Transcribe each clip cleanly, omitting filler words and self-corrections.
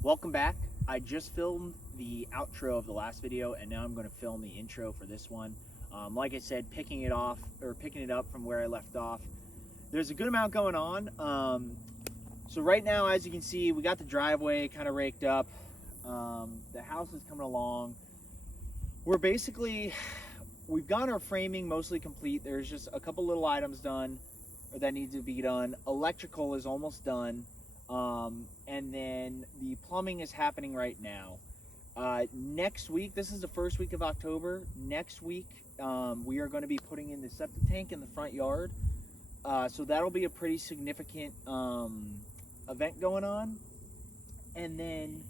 Welcome back. I just filmed the outro of the last video, and now I'm going to film the intro for this one. Like I said, picking it up from where I left off. There's a good amount going on. So right now, as you can see, we got the driveway kind of raked up. The house is coming along. We've got our framing mostly complete. There's just a couple little items done or that need to be done. Electrical is almost done. And then the plumbing is happening right now. Next week, this is the first week of October. Next week, we are going to be putting in the septic tank in the front yard. So that'll be a pretty significant event going on. And then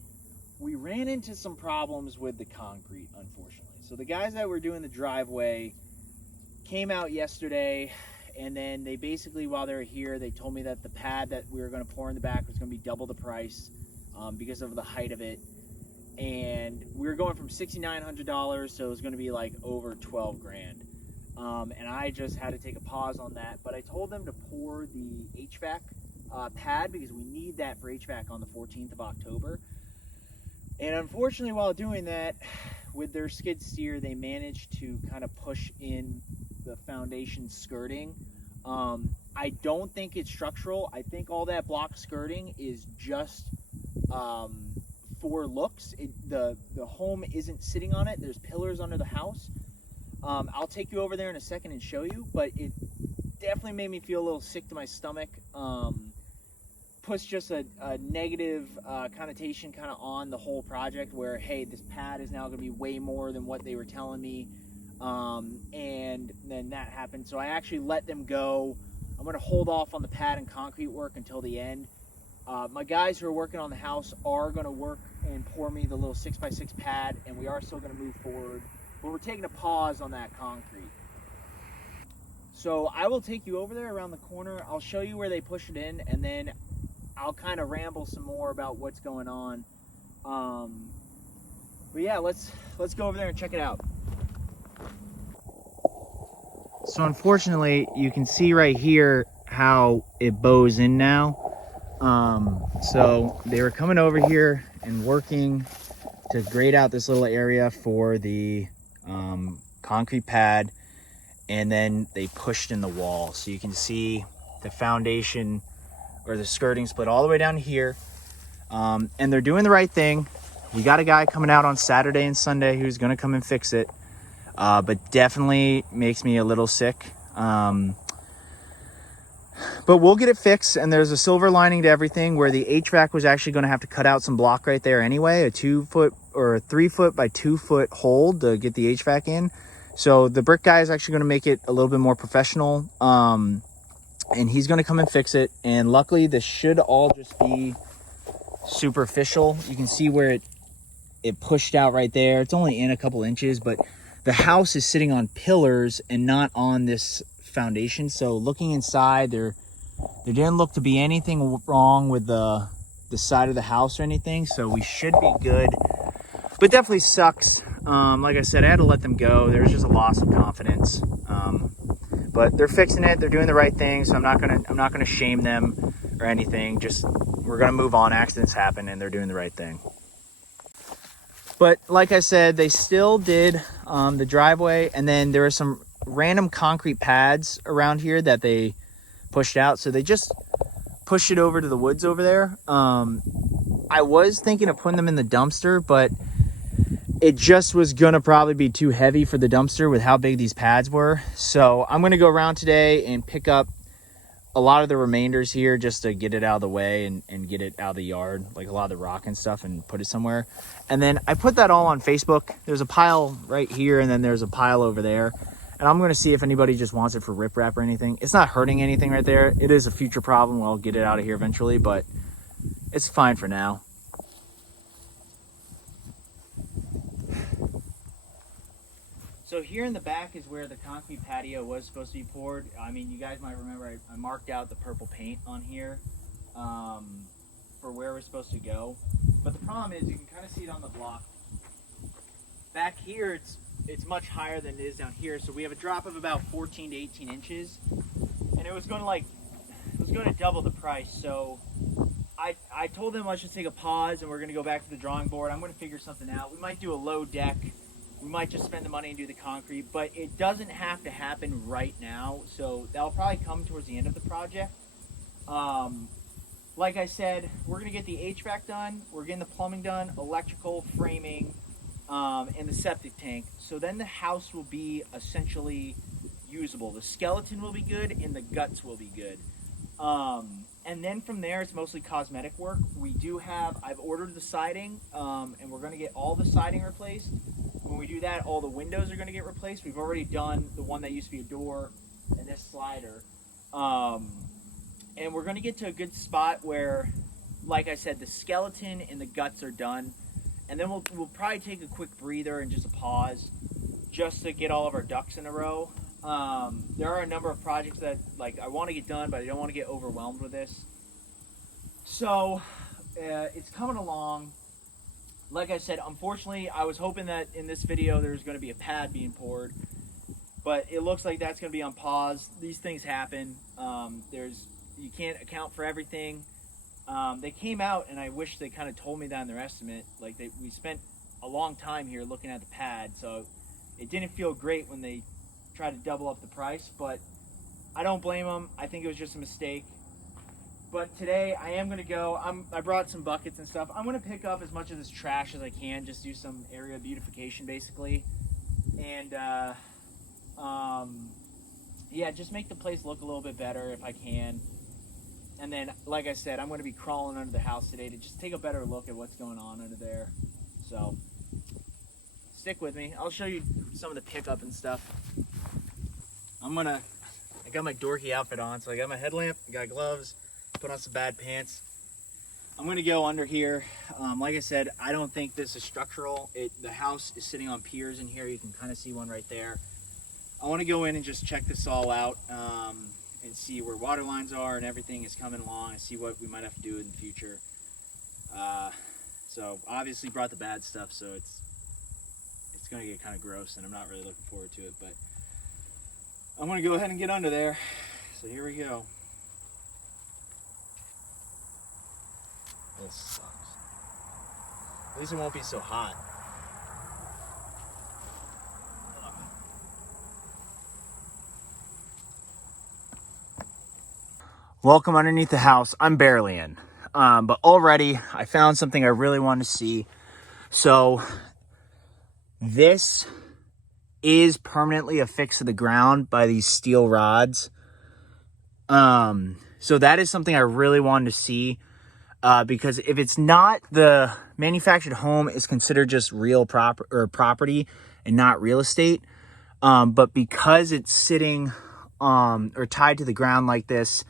we ran into some problems with the concrete, unfortunately. So the guys that were doing the driveway came out yesterday, and then they basically, while they were here, they told me that the pad that we were going to pour in the back was going to be double the price because of the height of it. And we were going from $6,900, so it was going to be like over 12 grand. And I just had to take a pause on that. But I told them to pour the HVAC pad because we need that for HVAC on the 14th of October. And unfortunately, while doing that, with their skid steer, they managed to kind of push in the foundation skirting. I don't think it's structural. I think all that block skirting is just for looks. The home isn't sitting on it. There's pillars under the house. I'll take you over there in a second and show you, but it definitely made me feel a little sick to my stomach. Puts just a negative connotation kind of on the whole project where, hey, this pad is now going to be way more than what they were telling me. And then that happened. So I actually let them go. I'm going to hold off on the pad and concrete work until the end. My guys who are working on the house are going to work and pour me the little 6x6 pad, and we are still going to move forward. But we're taking a pause on that concrete. So I will take you over there around the corner. I'll show you where they push it in, and then I'll kind of ramble some more about what's going on. But yeah, let's go over there and check it out. So unfortunately, you can see right here how it bows in now. So they were coming over here and working to grade out this little area for the concrete pad, and then they pushed in the wall. So you can see the foundation or the skirting split all the way down here. And they're doing the right thing. We got a guy coming out on Saturday and Sunday who's going to come and fix it. But definitely makes me a little sick. But we'll get it fixed, and there's a silver lining to everything where the HVAC was actually going to have to cut out some block right there anyway, a 2-foot or a 3-foot by 2-foot hole to get the HVAC in. So the brick guy is actually going to make it a little bit more professional. And he's going to come and fix it. And luckily, this should all just be superficial. You can see where it pushed out right there. It's only in a couple inches, but the house is sitting on pillars and not on this foundation. So looking inside, there didn't look to be anything wrong with the side of the house or anything. So we should be good. But definitely sucks. Like I said, I had to let them go. There was just a loss of confidence. But they're fixing it. They're doing the right thing. So I'm not gonna shame them or anything. Just we're gonna move on. Accidents happen, and they're doing the right thing. But like I said, they still did the driveway, and then there were some random concrete pads around here that they pushed out. So they just pushed it over to the woods over there. I was thinking of putting them in the dumpster, but it just was gonna probably be too heavy for the dumpster with how big these pads were. So I'm gonna go around today and pick up a lot of the remainders here just to get it out of the way and get it out of the yard, like a lot of the rock and stuff, and put it somewhere. And then I put that all on Facebook. There's a pile right here, and then there's a pile over there. And I'm gonna see if anybody just wants it for riprap or anything. It's not hurting anything right there. It is a future problem. I'll get it out of here eventually, but it's fine for now. So here in the back is where the concrete patio was supposed to be poured. I mean, you guys might remember I marked out the purple paint on here for where we're supposed to go. But the problem is, you can kind of see it on the block. Back here, it's much higher than it is down here. So we have a drop of about 14 to 18 inches. And it was going to double the price. So I told them let's just take a pause and we're going to go back to the drawing board. I'm going to figure something out. We might do a low deck. We might just spend the money and do the concrete, but it doesn't have to happen right now. So that'll probably come towards the end of the project. Like I said, we're going to get the HVAC done. We're getting the plumbing done, electrical, framing, and the septic tank. So then the house will be essentially usable. The skeleton will be good and the guts will be good. And then from there, it's mostly cosmetic work. I've ordered the siding, and we're going to get all the siding replaced. When we do that, all the windows are going to get replaced. We've already done the one that used to be a door and this slider. And we're going to get to a good spot where, like I said, the skeleton and the guts are done. And then we'll probably take a quick breather and just a pause just to get all of our ducks in a row. There are a number of projects that I want to get done, but I don't want to get overwhelmed with this. So it's coming along. Like I said, unfortunately, I was hoping that in this video there's going to be a pad being poured, but it looks like that's going to be on pause. These things happen. You can't account for everything. They came out, and I wish they kind of told me that in their estimate. We spent a long time here looking at the pad, so it didn't feel great when they tried to double up the price, but I don't blame them. I think it was just a mistake. But today I am going to go. I brought some buckets and stuff. I'm going to pick up as much of this trash as I can, just do some area beautification basically. And yeah, just make the place look a little bit better if I can. And then, like I said, I'm going to be crawling under the house today to just take a better look at what's going on under there. So stick with me. I'll show you some of the pickup and stuff. I got my dorky outfit on, so I got my headlamp, I got gloves, put on some bad pants. I'm gonna go under here. Like I said, I don't think this is structural. The house is sitting on piers in here. You can kind of see one right there. I want to go in and just check this all out and see where water lines are and everything is coming along and see what we might have to do in the future. So obviously brought the bad stuff, so it's gonna get kind of gross and I'm not really looking forward to it, but I'm gonna go ahead and get under there. So here we go. This sucks. At least it won't be so hot. Welcome underneath the house. I'm barely in, but already I found something I really wanted to see. So this is permanently affixed to the ground by these steel rods. So that is something I really wanted to see, because if it's not, the manufactured home is considered just real property and not real estate. But because it's sitting or tied to the ground like this,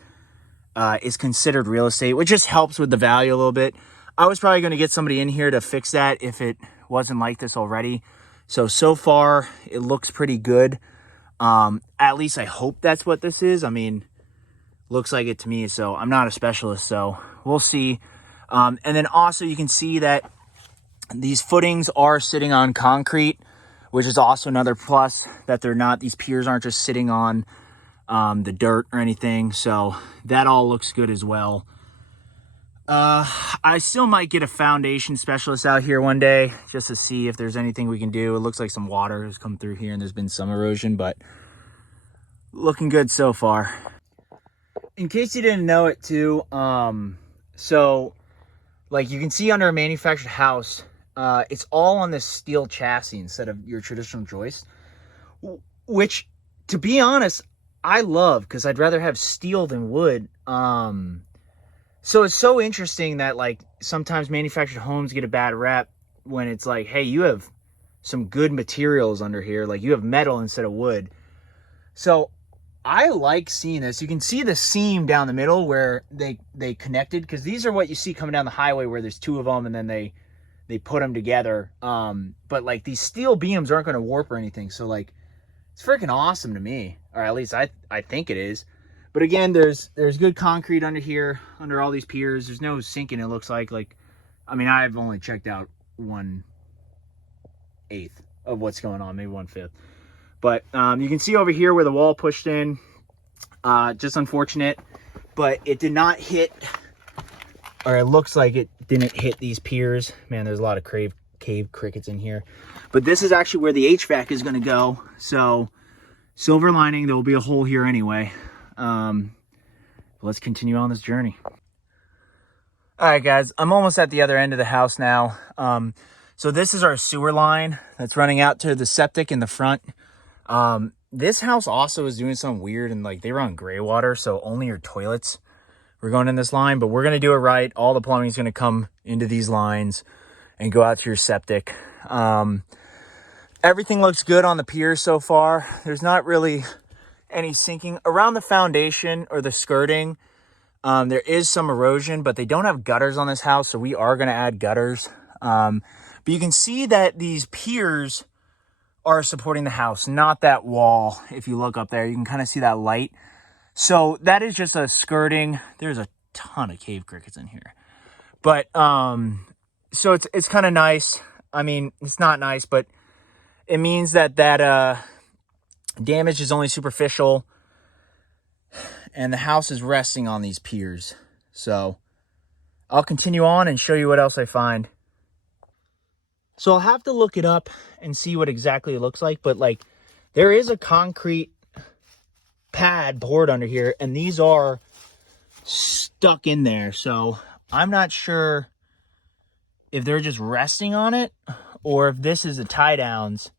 is considered real estate, which just helps with the value a little bit. I was probably going to get somebody in here to fix that if it wasn't like this already. So far it looks pretty good. At least I hope that's what this is. I mean, looks like it to me, so I'm not a specialist, so we'll see. And then also you can see that these footings are sitting on concrete, which is also another plus, that these piers aren't just sitting on the dirt or anything. So that all looks good as well. I still might get a foundation specialist out here one day just to see if there's anything we can do. It looks like some water has come through here and there's been some erosion, but looking good so far. In case you didn't know it too, so like you can see under a manufactured house, it's all on this steel chassis instead of your traditional joist, which, to be honest, I love, because I'd rather have steel than wood. So it's so interesting that like sometimes manufactured homes get a bad rep when it's like, hey, you have some good materials under here, like you have metal instead of wood. So I like seeing this. You can see the seam down the middle where they connected, because these are what you see coming down the highway where there's two of them and then they put them together. But like these steel beams aren't going to warp or anything, so like it's freaking awesome to me, or at least I think it is. But again, there's good concrete under here, under all these piers. There's no sinking, it looks like. I mean, I've only checked out 1/8 of what's going on, maybe 1/5. But you can see over here where the wall pushed in, just unfortunate, but it did not hit or it looks like it didn't hit these piers. Man, there's a lot of cave crickets in here. But this is actually where the HVAC is going to go. So silver lining, there will be a hole here anyway. Let's continue on this journey. All right, guys, I'm almost at the other end of the house now. So this is our sewer line that's running out to the septic in the front. This house also is doing something weird, and like they run gray water, so only your toilets were going in this line, but we're going to do it right. All the plumbing is going to come into these lines and go out to your septic. Everything looks good on the piers so far. There's not really any sinking around the foundation or the skirting. There is some erosion, but they don't have gutters on this house, so we are going to add gutters. But you can see that these piers are supporting the house, not that wall. If you look up there, you can kind of see that light. So that is just a skirting. There's a ton of cave crickets in here. But so it's kind of nice. I mean, it's not nice, but it means that damage is only superficial, and the house is resting on these piers. So I'll continue on and show you what else I find. So I'll have to look it up and see what exactly it looks like, but like there is a concrete pad poured under here, and these are stuck in there. So I'm not sure if they're just resting on it or if this is the tie downs.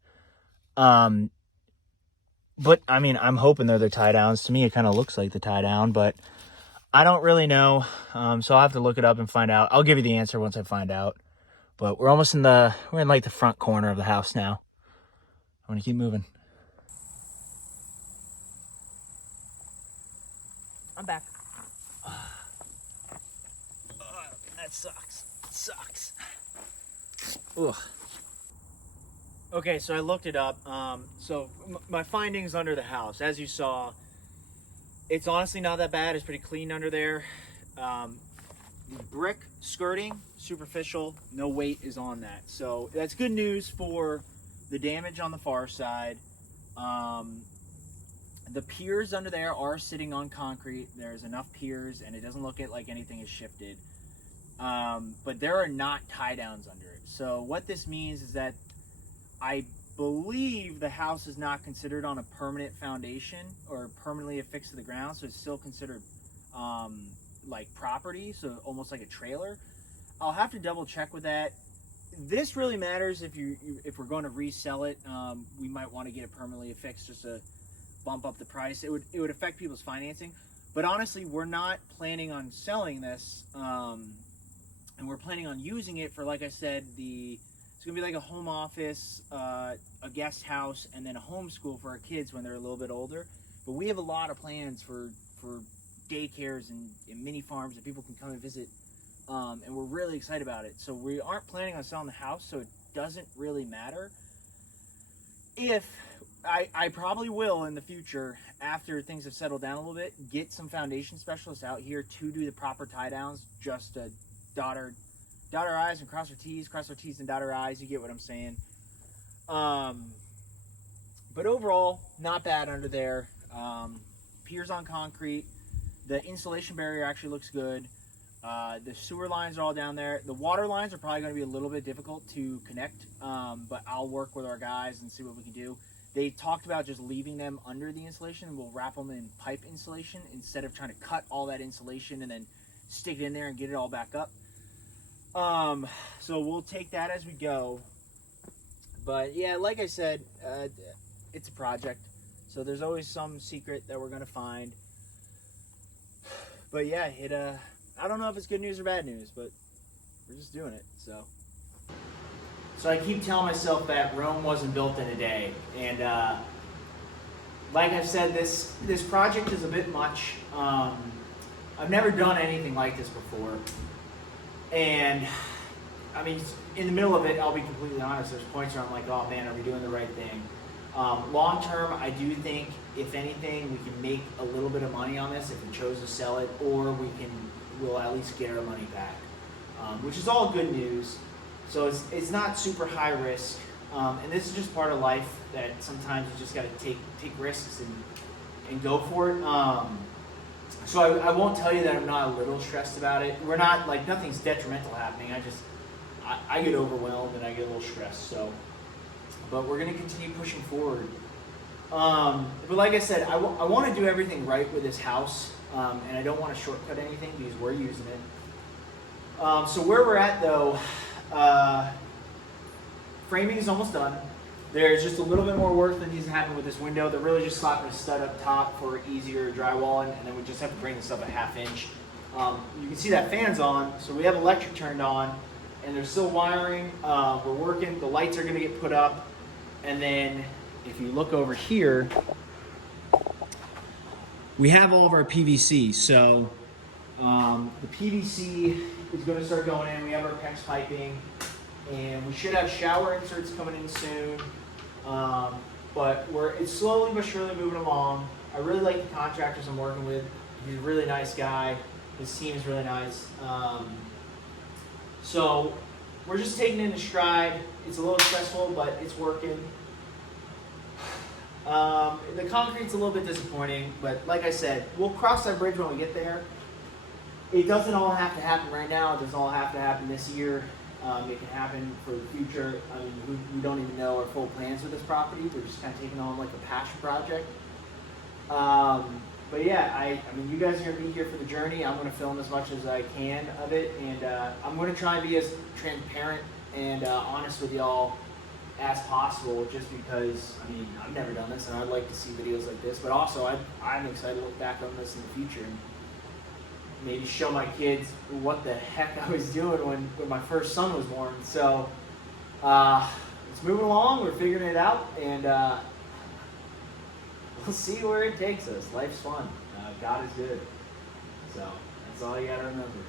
But I mean, I'm hoping they're the tie downs. To me, it kind of looks like the tie down, but I don't really know. So I'll have to look it up and find out. I'll give you the answer once I find out. But we're almost we're in like the front corner of the house now. I'm gonna keep moving. I'm back. That sucks. It sucks. Ugh. Okay, so I looked it up. So my findings under the house, as you saw, it's honestly not that bad. It's pretty clean under there. Brick skirting, superficial, no weight is on that. So that's good news for the damage on the far side. The piers under there are sitting on concrete. There's enough piers, and it doesn't look like anything is shifted. But there are not tie downs under it. So what this means is that I believe the house is not considered on a permanent foundation or permanently affixed to the ground, so it's still considered like property, so almost like a trailer. I'll have to double check with that. This really matters if we're going to resell it. We might want to get it permanently affixed just to bump up the price. It would affect people's financing, but honestly, we're not planning on selling this, and we're planning on using it for, like I said, it's gonna be like a home office, a guest house, and then a homeschool for our kids when they're a little bit older. But we have a lot of plans for daycares and mini farms that people can come and visit, and we're really excited about it. So we aren't planning on selling the house, so it doesn't really matter. If I probably will in the future, after things have settled down a little bit, get some foundation specialists out here to do the proper tie downs, just to dot our I's and cross our T's and dot our I's. You get what I'm saying. But overall, not bad under there. Piers on concrete. The insulation barrier actually looks good. The sewer lines are all down there. The water lines are probably going to be a little bit difficult to connect, but I'll work with our guys and see what we can do. They talked about just leaving them under the insulation, and we'll wrap them in pipe insulation instead of trying to cut all that insulation and then stick it in there and get it all back up. So we'll take that as we go. But yeah, like I said, it's a project, so there's always some secret that we're gonna find. But yeah, I don't know if it's good news or bad news, but we're just doing it. So I keep telling myself that Rome wasn't built in a day, and like I said, this project is a bit much. I've never done anything like this before. And I mean, in the middle of it, I'll be completely honest, there's points where I'm like, oh man, are we doing the right thing? Long term, I do think, if anything, we can make a little bit of money on this if we chose to sell it, or we'll at least get our money back, which is all good news. So it's not super high risk, and this is just part of life that sometimes you just got to take risks and go for it. So I won't tell you that I'm not a little stressed about it. We're not, like, nothing's detrimental happening. I get overwhelmed and I get a little stressed. So, but we're going to continue pushing forward. But like I said, I want to do everything right with this house, and I don't want to shortcut anything because we're using it. So where we're at though, framing is almost done. There's just a little bit more work that needs to happen with this window. They're really just slapping a stud up top for easier drywalling, and then we just have to bring this up a 1/2 inch. You can see that fan's on, so we have electric turned on, and there's still wiring. We're working. The lights are going to get put up, and then if you look over here, we have all of our PVC. So the PVC is going to start going in. We have our PEX piping, and we should have shower inserts coming in soon. But it's slowly but surely moving along. I really like the contractors I'm working with. He's a really nice guy. His team is really nice. So we're just taking it in stride. It's a little stressful, but it's working. The concrete's a little bit disappointing, but like I said, we'll cross that bridge when we get there. It doesn't all have to happen right now. It doesn't all have to happen this year. It can happen for the future. I mean, we don't even know our full plans for this property. We're just kind of taking on like a passion project. But yeah, I mean, you guys are going to be here for the journey. I'm going to film as much as I can of it, and I'm going to try and be as transparent and honest with y'all as possible, just because, I mean, I've never done this, and I'd like to see videos like this, but also I'm excited to look back on this in the future and maybe show my kids what the heck I was doing when my first son was born. So it's moving along. We're figuring it out, and we'll see where it takes us. Life's fun. God is good. So that's all you got to remember.